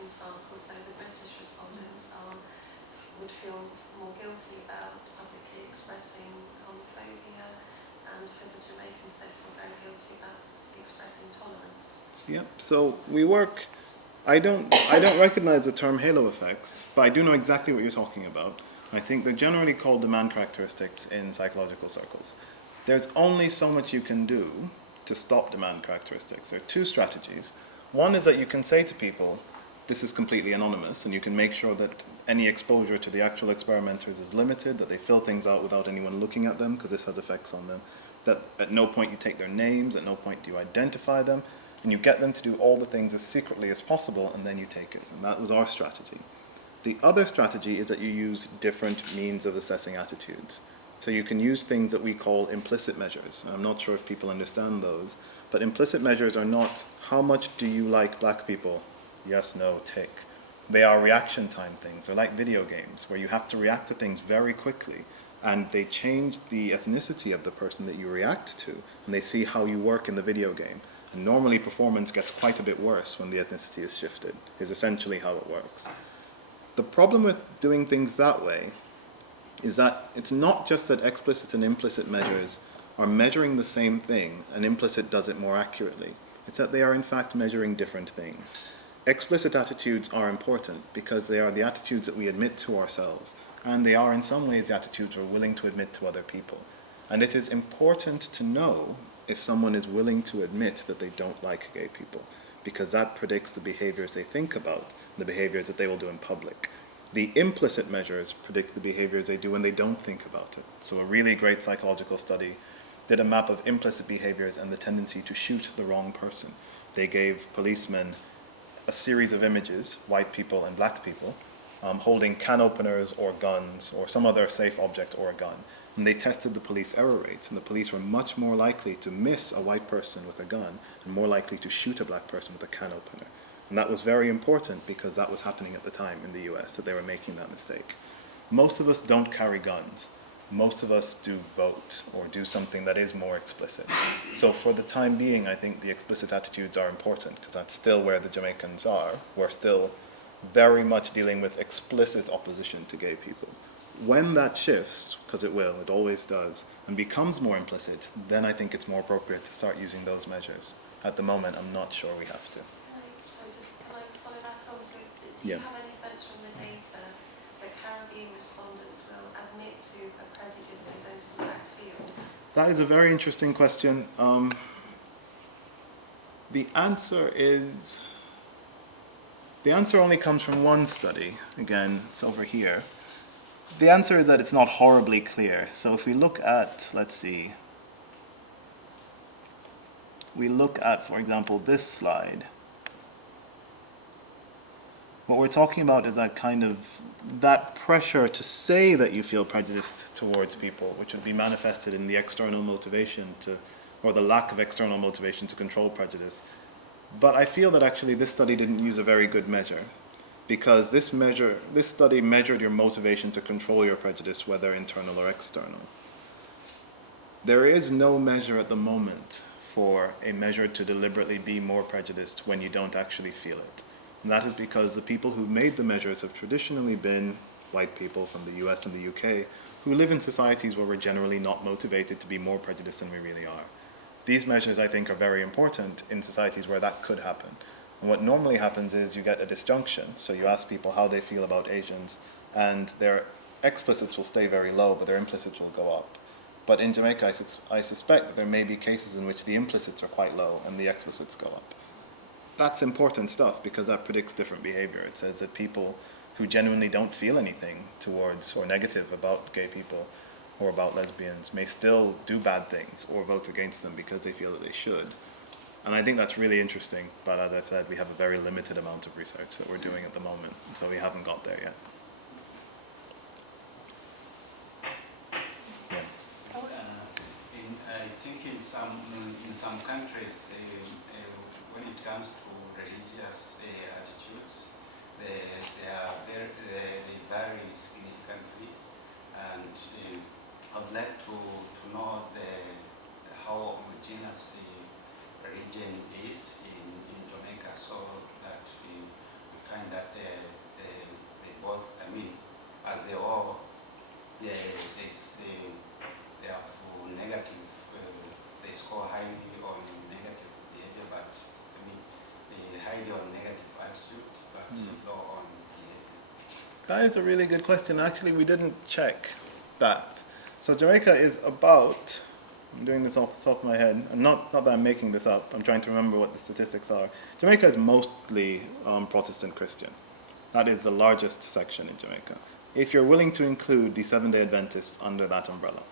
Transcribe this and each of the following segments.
Jamaican sample, so the British respondents would feel more guilty about publicly expressing homophobia, and for the Jamaicans they feel very guilty about expressing tolerance. Yep. So we work. I don't recognize the term halo effects, but I do know exactly what you're talking about. I think they're generally called demand characteristics in psychological circles. There's only so much you can do to stop demand characteristics. There are two strategies. One is that you can say to people, this is completely anonymous, and you can make sure that any exposure to the actual experimenters is limited, that they fill things out without anyone looking at them, because this has effects on them, that at no point you take their names, at no point do you identify them, and you get them to do all the things as secretly as possible, and then you take it. And that was our strategy. The other strategy is that you use different means of assessing attitudes. So you can use things that we call implicit measures. I'm not sure if people understand those, but implicit measures are not how much do you like black people? Yes, no, tick. They are reaction time things. They're like video games where you have to react to things very quickly, and they change the ethnicity of the person that you react to, and they see how you work in the video game. And normally performance gets quite a bit worse when the ethnicity is shifted, is essentially how it works. The problem with doing things that way is that it's not just that explicit and implicit measures are measuring the same thing, and implicit does it more accurately. It's that they are in fact measuring different things. Explicit attitudes are important because they are the attitudes that we admit to ourselves, and they are in some ways the attitudes we're willing to admit to other people. And it is important to know if someone is willing to admit that they don't like gay people, because that predicts the behaviors they think about, the behaviors that they will do in public. The implicit measures predict the behaviors they do when they don't think about it. So a really great psychological study did a map of implicit behaviors and the tendency to shoot the wrong person. They gave policemen a series of images, white people and black people, holding can openers or guns or some other safe object or a gun. And they tested the police error rate, and the police were much more likely to miss a white person with a gun and more likely to shoot a black person with a can opener. And that was very important because that was happening at the time in the US, that they were making that mistake. Most of us don't carry guns. Most of us do vote or do something that is more explicit. So for the time being, I think the explicit attitudes are important because that's still where the Jamaicans are. We're still very much dealing with explicit opposition to gay people. When that shifts, because it will, it always does, and becomes more implicit, then I think it's more appropriate to start using those measures. At the moment, I'm not sure we have to. So just can I follow that on? So do Yeah. you have any sense from the data that Caribbean respondents will admit to a prejudice they don't in fact feel? That is a very interesting question. The answer only comes from one study. Again, it's over here. The answer is that it's not horribly clear. So if we look at, let's see, for example, this slide. What we're talking about is that pressure to say that you feel prejudiced towards people, which would be manifested in the external motivation or the lack of external motivation to control prejudice. But I feel that actually this study didn't use a very good measure, because this study measured your motivation to control your prejudice, whether internal or external. There is no measure at the moment for a measure to deliberately be more prejudiced when you don't actually feel it. And that is because the people who've made the measures have traditionally been white people from the US and the UK who live in societies where we're generally not motivated to be more prejudiced than we really are. These measures, I think, are very important in societies where that could happen. And what normally happens is you get a disjunction. So you ask people how they feel about Asians, and their explicits will stay very low, but their implicits will go up. But in Jamaica, I suspect that there may be cases in which the implicits are quite low and the explicits go up. That's important stuff because that predicts different behavior. It says that people who genuinely don't feel anything towards or negative about gay people or about lesbians may still do bad things or vote against them because they feel that they should. And I think that's really interesting, but as I've said, we have a very limited amount of research that we're doing at the moment, so we haven't got there yet. Yeah. I think in some countries, when it comes to religious attitudes, they vary significantly, and I'd like to know how homogeneous region is in Jamaica, so that we find that they both, I mean, as a whole, they have negative, they score highly on negative behavior, but I mean, highly on negative attitude, but low on behavior. That is a really good question. Actually, we didn't check that. So Jamaica is about, I'm doing this off the top of my head, and not that I'm making this up, I'm trying to remember what the statistics are. Jamaica is mostly Protestant Christian. That is the largest section in Jamaica, if you're willing to include the Seventh-day Adventists under that umbrella.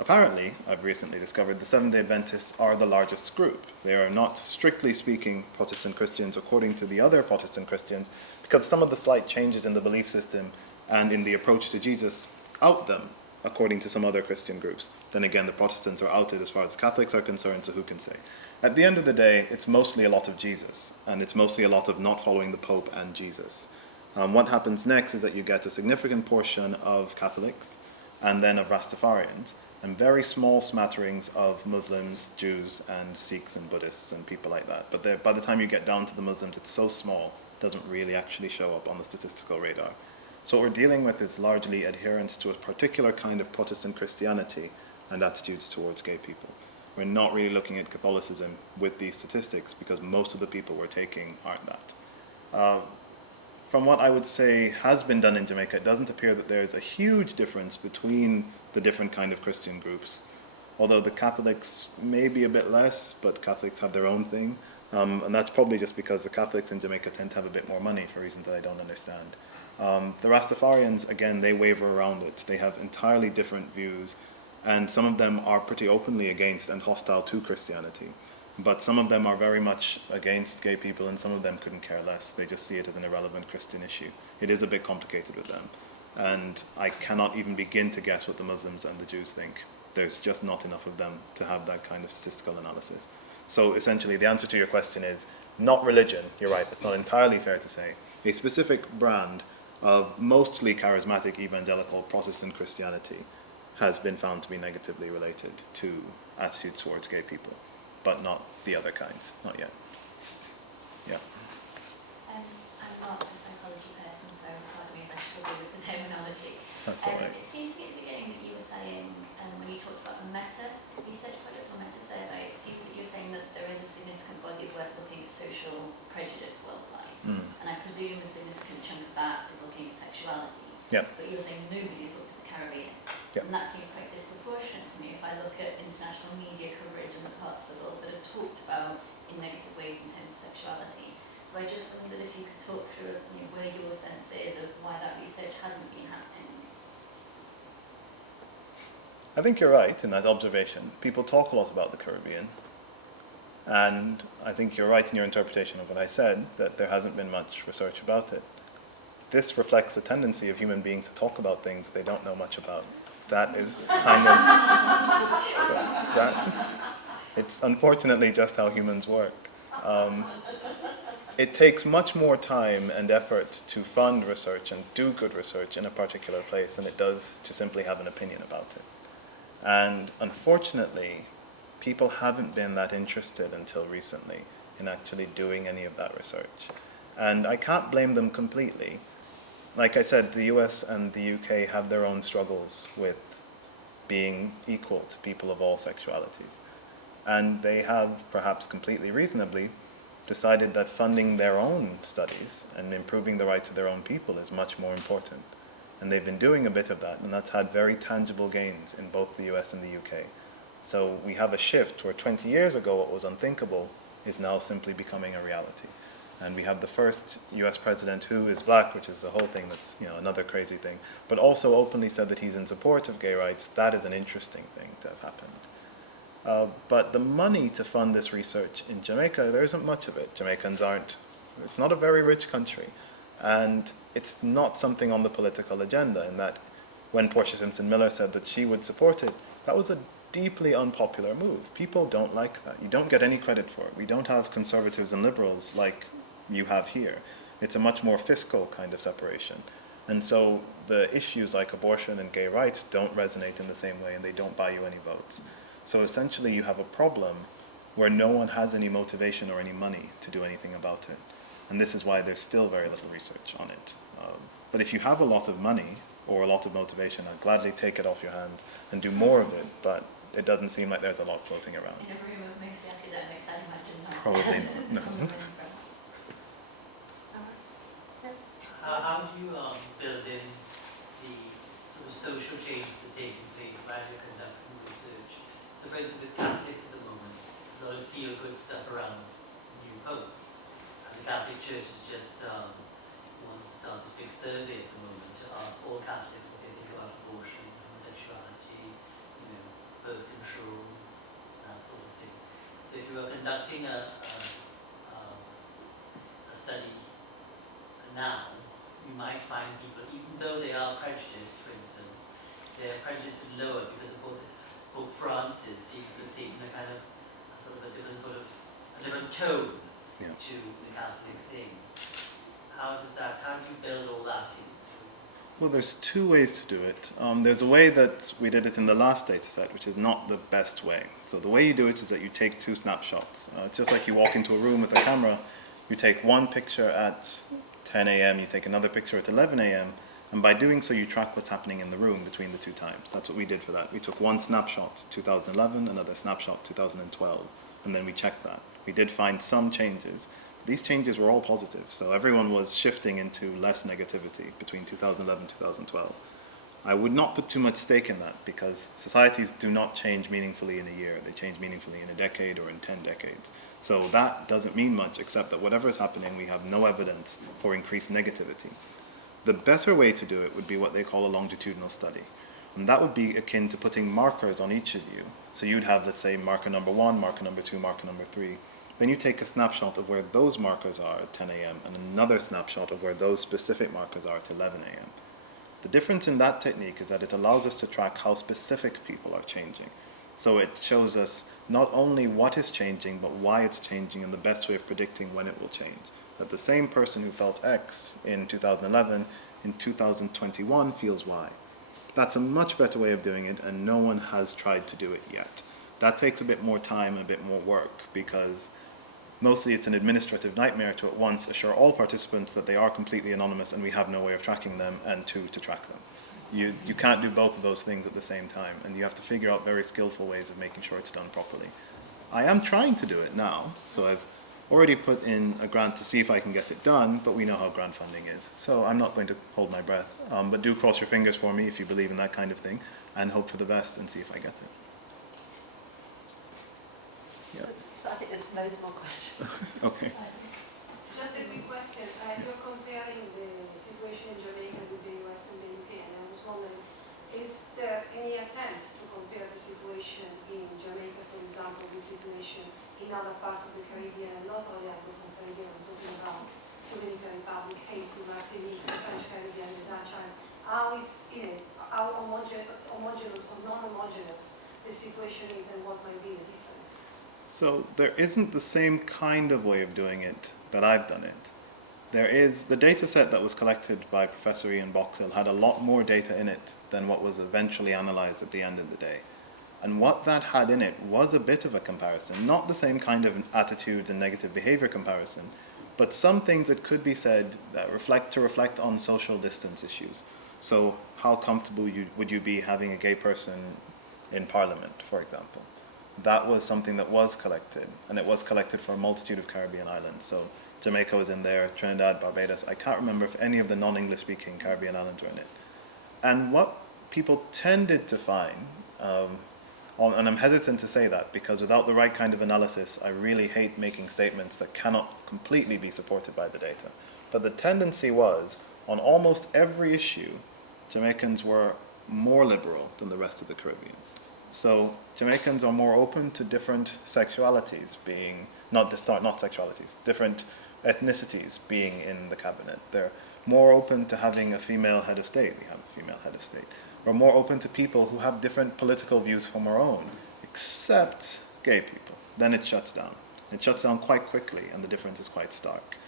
Apparently, I've recently discovered the Seventh-day Adventists are the largest group. They are not, strictly speaking, Protestant Christians according to the other Protestant Christians, because some of the slight changes in the belief system and in the approach to Jesus out them, according to some other Christian groups. Then again, the Protestants are outed as far as Catholics are concerned, so who can say? At the end of the day, it's mostly a lot of Jesus, and it's mostly a lot of not following the Pope and Jesus. What happens next is that you get a significant portion of Catholics, and then of Rastafarians, and very small smatterings of Muslims, Jews, and Sikhs and Buddhists and people like that. But by the time you get down to the Muslims, it's so small, it doesn't really actually show up on the statistical radar. So what we're dealing with is largely adherence to a particular kind of Protestant Christianity and attitudes towards gay people. We're not really looking at Catholicism with these statistics because most of the people we're taking aren't that. From what I would say has been done in Jamaica, it doesn't appear that there's a huge difference between the different kind of Christian groups. Although the Catholics may be a bit less, but Catholics have their own thing. And that's probably just because the Catholics in Jamaica tend to have a bit more money for reasons that I don't understand. The Rastafarians, again, they waver around it. They have entirely different views, and some of them are pretty openly against and hostile to Christianity. But some of them are very much against gay people, and some of them couldn't care less. They just see it as an irrelevant Christian issue. It is a bit complicated with them. And I cannot even begin to guess what the Muslims and the Jews think. There's just not enough of them to have that kind of statistical analysis. So essentially, the answer to your question is not religion. You're right, that's not entirely fair to say. A specific brand of mostly charismatic evangelical Protestant Christianity has been found to be negatively related to attitudes towards gay people, but not the other kinds, not yet. Yeah. I'm not a psychology person, so pardon me as I struggle with the terminology. That's all right. It seems to me at the beginning that you were saying, when you talked about a meta research project or meta survey, it seems that you're saying that there is a significant body of work looking at social prejudice worldwide. And I presume a significant chunk of that is looking at sexuality. Yeah. But you're saying nobody's looked at the Caribbean. Yeah. And that seems quite disproportionate to me if I look at international media coverage in the parts of the world that have talked about in negative ways in terms of sexuality. So I just wondered if you could talk through where your sense is of why that research hasn't been happening. I think you're right in that observation. People talk a lot about the Caribbean. And I think you're right in your interpretation of what I said, that there hasn't been much research about it. This reflects a tendency of human beings to talk about things they don't know much about. That is kind of, it's unfortunately just how humans work. It takes much more time and effort to fund research and do good research in a particular place than it does to simply have an opinion about it. And unfortunately, people haven't been that interested until recently in actually doing any of that research. And I can't blame them completely. Like I said, the US and the UK have their own struggles with being equal to people of all sexualities. And they have, perhaps completely reasonably, decided that funding their own studies and improving the rights of their own people is much more important. And they've been doing a bit of that, and that's had very tangible gains in both the US and the UK. So we have a shift where 20 years ago what was unthinkable is now simply becoming a reality. And we have the first US president who is black, which is a whole thing that's another crazy thing, but also openly said that he's in support of gay rights. That is an interesting thing to have happened. But the money to fund this research in Jamaica, there isn't much of it. Jamaicans it's not a very rich country. And it's not something on the political agenda, in that when Portia Simpson Miller said that she would support it, that was a deeply unpopular move. People don't like that. You don't get any credit for it. We don't have conservatives and liberals like you have here. It's a much more fiscal kind of separation. And so the issues like abortion and gay rights don't resonate in the same way, and they don't buy you any votes. So essentially you have a problem where no one has any motivation or any money to do anything about it. And this is why there's still very little research on it. But if you have a lot of money or a lot of motivation, I'd gladly take it off your hands and do more of it, but it doesn't seem like there's a lot floating around. In a room of mostly academics, I'd imagine not. Probably no. How do you build in the sort of social changes that are taking place while you're conducting research? So for instance, with Catholics at the moment, there's a lot of feel-good stuff around New Pope. And the Catholic Church is just wants to start this big survey at the moment to ask all Catholics what they think about abortion, homosexuality, birth control, that sort of thing. So if you were conducting a study now, you might find people, even though they are prejudiced, for instance, their prejudice is lower because, of course, Pope Francis seems to have taken a kind of a different tone Yeah. to the Catholic thing. How do you build all that in? Well, there's two ways to do it. There's a way that we did it in the last data set, which is not the best way. So the way you do it is that you take two snapshots. It's just like you walk into a room with a camera, you take one picture at 10 a.m., you take another picture at 11 a.m., and by doing so you track what's happening in the room between the two times. That's what we did for that. We took one snapshot 2011, another snapshot 2012, and then we checked that. We did find some changes. These changes were all positive, so everyone was shifting into less negativity between 2011 and 2012. I would not put too much stake in that because societies do not change meaningfully in a year. They change meaningfully in a decade or in 10 decades. So that doesn't mean much except that whatever is happening, we have no evidence for increased negativity. The better way to do it would be what they call a longitudinal study. And that would be akin to putting markers on each of you. So you'd have, let's say, marker number 1, marker number 2, marker number 3. Then you take a snapshot of where those markers are at 10 a.m. and another snapshot of where those specific markers are at 11 a.m. The difference in that technique is that it allows us to track how specific people are changing. So it shows us not only what is changing, but why it's changing and the best way of predicting when it will change. That the same person who felt X in 2011, in 2021 feels Y. That's a much better way of doing it, and no one has tried to do it yet. That takes a bit more time and a bit more work because mostly it's an administrative nightmare to at once assure all participants that they are completely anonymous and we have no way of tracking them, and two, to track them. You can't do both of those things at the same time, and you have to figure out very skillful ways of making sure it's done properly. I am trying to do it now, so I've already put in a grant to see if I can get it done, but we know how grant funding is, so I'm not going to hold my breath. But do cross your fingers for me if you believe in that kind of thing, and hope for the best and see if I get it. Yeah. So I think there's loads more questions. Okay. Just a quick question. You're comparing the situation in Jamaica with the US and the UK, and I was wondering, is there any attempt to compare the situation in Jamaica, for example, the situation in other parts of the Caribbean, and not only African Caribbean, I'm talking about Dominican Republic, Haiti, Martinique, the French Caribbean, the Dutch Island. How is how homogeneous or non-homogeneous the situation is, and what might be the differences? So there isn't the same kind of way of doing it that I've done it. There is, the data set that was collected by Professor Ian Boxhill had a lot more data in it than what was eventually analysed at the end of the day. And what that had in it was a bit of a comparison, not the same kind of attitudes and negative behaviour comparison, but some things that could be said that reflect on social distance issues. So how comfortable would you be having a gay person in Parliament, for example? That was something that was collected, and it was collected for a multitude of Caribbean islands. So Jamaica was in there, Trinidad, Barbados. I can't remember if any of the non-English speaking Caribbean islands were in it. And what people tended to find, and I'm hesitant to say that because without the right kind of analysis, I really hate making statements that cannot completely be supported by the data. But the tendency was, on almost every issue, Jamaicans were more liberal than the rest of the Caribbean. So Jamaicans are more open to different sexualities being, different ethnicities being in the cabinet. They're more open to having a female head of state. We have a female head of state. We're more open to people who have different political views from our own, except gay people. Then it shuts down. It shuts down quite quickly, and the difference is quite stark.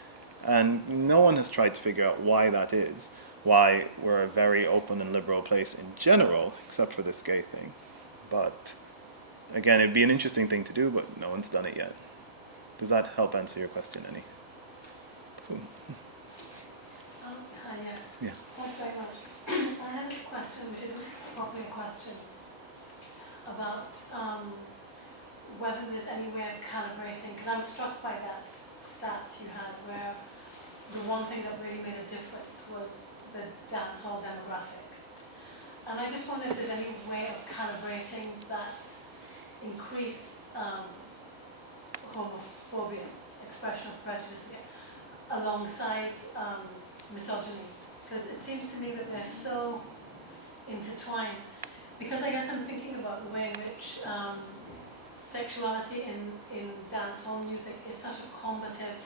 And no one has tried to figure out why that is, why we're a very open and liberal place in general, except for this gay thing. But again, it'd be an interesting thing to do, but no one's done it yet. Does that help answer your question, any? Hi, Yeah. thanks very much. I have a question, which isn't properly a question, about whether there's any way of calibrating, because I was struck by that stat you had where the one thing that really made a difference was the dance hall demographic. And I just wonder if there's any way of calibrating that increased homophobia, expression of prejudice, alongside misogyny, because it seems to me that they're so intertwined. Because I guess I'm thinking about the way in which sexuality in dancehall music is such a combative,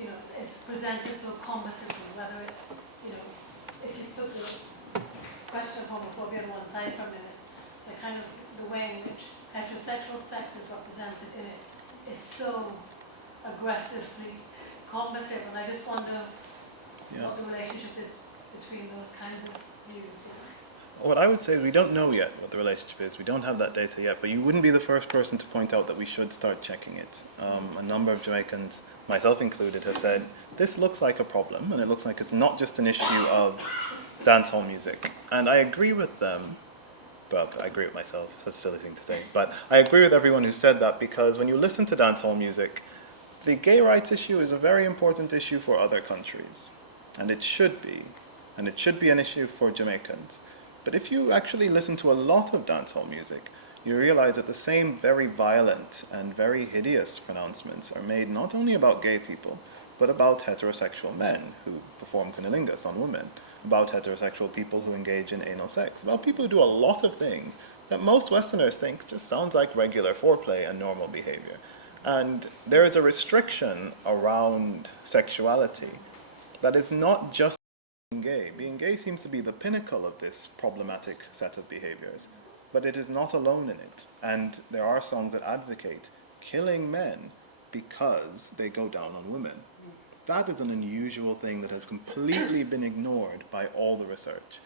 it's presented so combatively, whether it, if you put the question of homophobia on one side from it, the way in which heterosexual sex is represented in it is so aggressively combative, and I just wonder what the relationship is between those kinds of views. What I would say is we don't know yet what the relationship is. We don't have that data yet, but you wouldn't be the first person to point out that we should start checking it. A number of Jamaicans, myself included, have said, this looks like a problem, and it looks like it's not just an issue of dancehall music. And I agree with them, well, I agree with myself, that's a silly thing to say, but I agree with everyone who said that, because when you listen to dancehall music, the gay rights issue is a very important issue for other countries, and it should be an issue for Jamaicans. But if you actually listen to a lot of dancehall music, you realize that the same very violent and very hideous pronouncements are made not only about gay people, but about heterosexual men who perform cunnilingus on women, about heterosexual people who engage in anal sex, about people who do a lot of things that most Westerners think just sounds like regular foreplay and normal behavior. And there is a restriction around sexuality that is not just being gay. Being gay seems to be the pinnacle of this problematic set of behaviors, but it is not alone in it. And there are songs that advocate killing men because they go down on women. That is an unusual thing that has completely been ignored by all the research.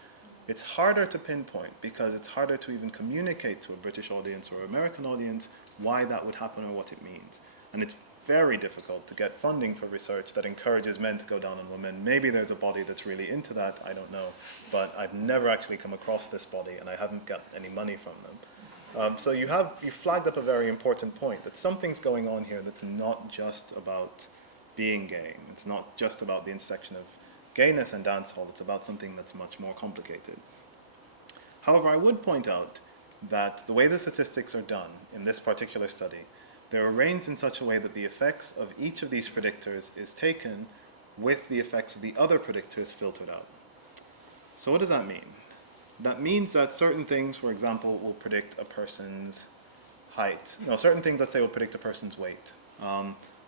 It's harder to pinpoint because it's harder to even communicate to a British audience or American audience why that would happen or what it means. And it's very difficult to get funding for research that encourages men to go down on women. Maybe there's a body that's really into that, I don't know. But I've never actually come across this body, and I haven't got any money from them. So you flagged up a very important point, that something's going on here that's not just about being gay. It's not just about the intersection of gayness and dancehall. It's about something that's much more complicated. However, I would point out that the way the statistics are done in this particular study, they're arranged in such a way that the effects of each of these predictors is taken with the effects of the other predictors filtered out. So what does that mean? That means that certain things, for example, will predict a person's height. No, certain things, let's say, will predict a person's weight.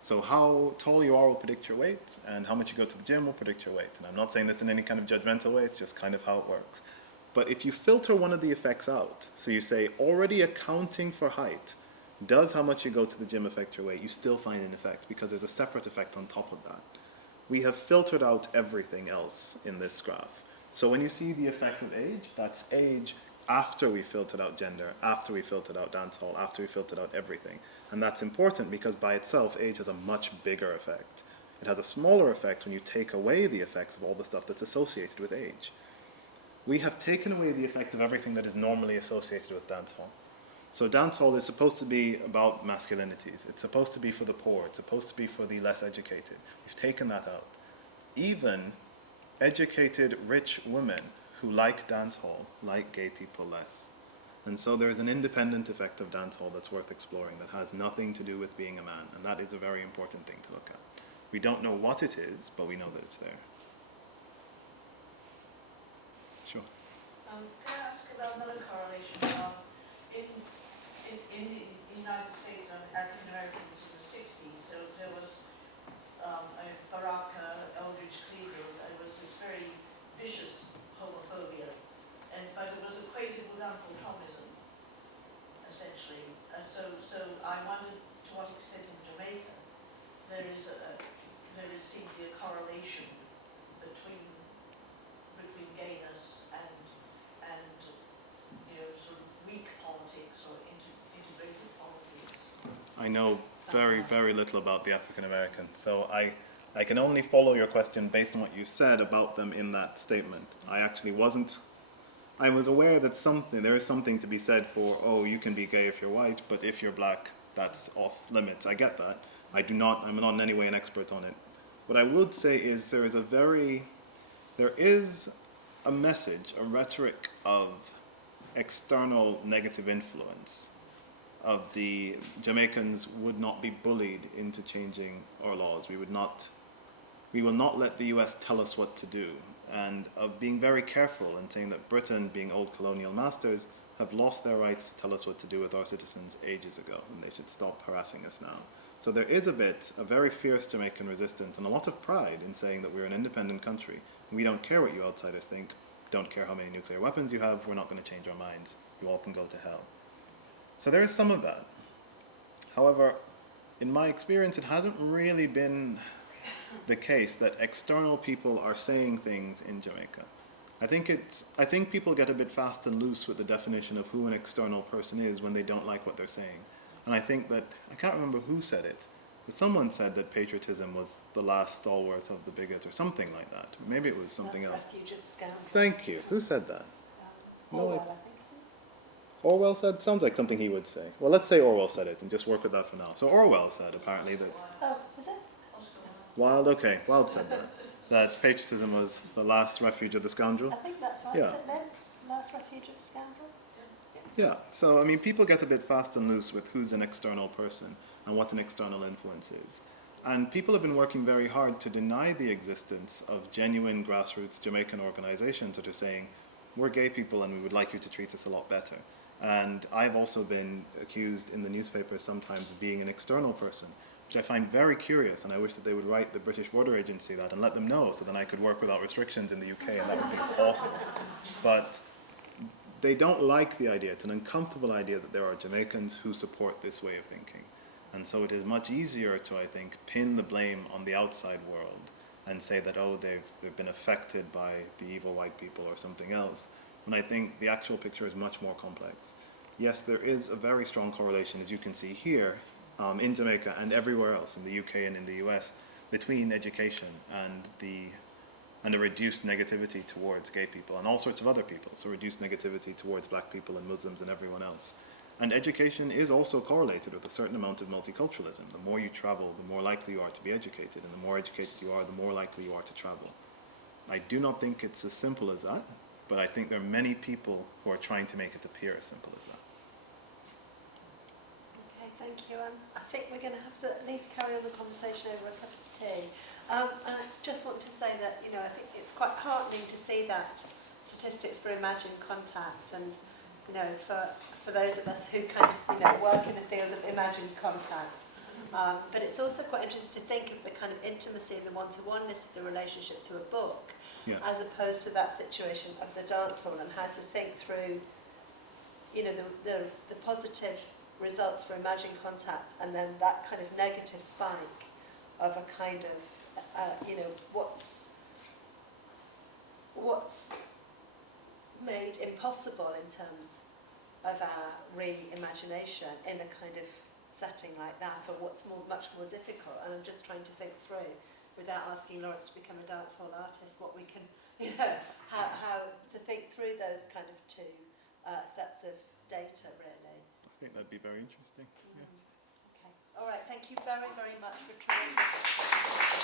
So how tall you are will predict your weight, and how much you go to the gym will predict your weight. And I'm not saying this in any kind of judgmental way, it's just kind of how it works. But if you filter one of the effects out, so you say already accounting for height, does how much you go to the gym affect your weight, you still find an effect because there's a separate effect on top of that. We have filtered out everything else in this graph. So when you see the effect of age, that's age after we filtered out gender, after we filtered out dancehall, after we filtered out everything. And that's important because by itself, age has a much bigger effect. It has a smaller effect when you take away the effects of all the stuff that's associated with age. We have taken away the effect of everything that is normally associated with dancehall. So dancehall is supposed to be about masculinities. It's supposed to be for the poor. It's supposed to be for the less educated. We've taken that out. Even educated, rich women who like dancehall like gay people less. And so there is an independent effect of dancehall that's worth exploring that has nothing to do with being a man, and that is a very important thing to look at. We don't know what it is, but we know that it's there. Sure. Can I ask about another correlation? In the United States, African Americans in the 60s, so there was Baraka, Eldridge Cleveland, there was this very vicious homophobia, but it was equated with Uncle Tomism, essentially. And so I wondered to what extent in Jamaica there seemed to be a correlation between gayness and sort of weak politics or integrated politics. I know very, very little about the African American, so I I can only follow your question based on what you said about them in that statement. I actually wasn't. I was aware that there is something to be said for, oh, you can be gay if you're white, but if you're black, that's off limits. I get that. I'm not in any way an expert on it. What I would say is there is a message, a rhetoric of external negative influence of the Jamaicans would not be bullied into changing our laws. We will not let the US tell us what to do, and of being very careful and saying that Britain, being old colonial masters, have lost their rights to tell us what to do with our citizens ages ago, and they should stop harassing us now. So there is a very fierce Jamaican resistance and a lot of pride in saying that we're an independent country. We don't care what you outsiders think, don't care how many nuclear weapons you have, we're not going to change our minds. You all can go to hell. So there is some of that. However, in my experience, it hasn't really been the case that external people are saying things in Jamaica. I think people get a bit fast and loose with the definition of who an external person is when they don't like what they're saying. And I think that, I can't remember who said it, but someone said that patriotism was the last stalwart of the bigot or something like that. Maybe it was something else. Refuge of scoundrel. Thank you. Who said that? Orwell, I think. Orwell said? Sounds like something he would say. Well, let's say Orwell said it and just work with that for now. So Orwell said, apparently, that... Oh, was it? Wilde said that patriotism was the last refuge of the scoundrel. I think that's right. Yeah. Is it Len? Last refuge of the scoundrel? Yeah, so I mean, people get a bit fast and loose with who's an external person and what an external influence is. And people have been working very hard to deny the existence of genuine grassroots Jamaican organizations that are saying, we're gay people and we would like you to treat us a lot better. And I've also been accused in the newspapers sometimes of being an external person, which I find very curious, and I wish that they would write the British Border Agency that and let them know so then I could work without restrictions in the UK, and that would be awesome. But they don't like the idea. It's an uncomfortable idea that there are Jamaicans who support this way of thinking. And so it is much easier to, I think, pin the blame on the outside world and say that, oh, they've been affected by the evil white people or something else. And I think the actual picture is much more complex. Yes, there is a very strong correlation, as you can see here, in Jamaica and everywhere else, in the UK and in the US, between education and a reduced negativity towards gay people and all sorts of other people, so reduced negativity towards black people and Muslims and everyone else. And education is also correlated with a certain amount of multiculturalism. The more you travel, the more likely you are to be educated, and the more educated you are, the more likely you are to travel. I do not think it's as simple as that, but I think there are many people who are trying to make it appear as simple as that. Okay, thank you. I think we're going to have to at least carry on the conversation over a cup of tea. And I just want to say that, I think it's quite heartening to see that statistics for imagined contact, and, for those of us who kind of, work in the field of imagined contact. But it's also quite interesting to think of the kind of intimacy and the one-to-oneness of the relationship to a book, as opposed to that situation of the dance hall, and how to think through, the positive results for imagined contact, and then that kind of negative spike of a kind of, what's made impossible in terms of our reimagination in a kind of setting like that, or what's much more difficult. And I'm just trying to think through, without asking Lawrence to become a dancehall artist, what we can, how to think through those kind of two sets of data, really. I think that'd be very interesting. Yeah. Okay. All right. Thank you very, very much for trying this.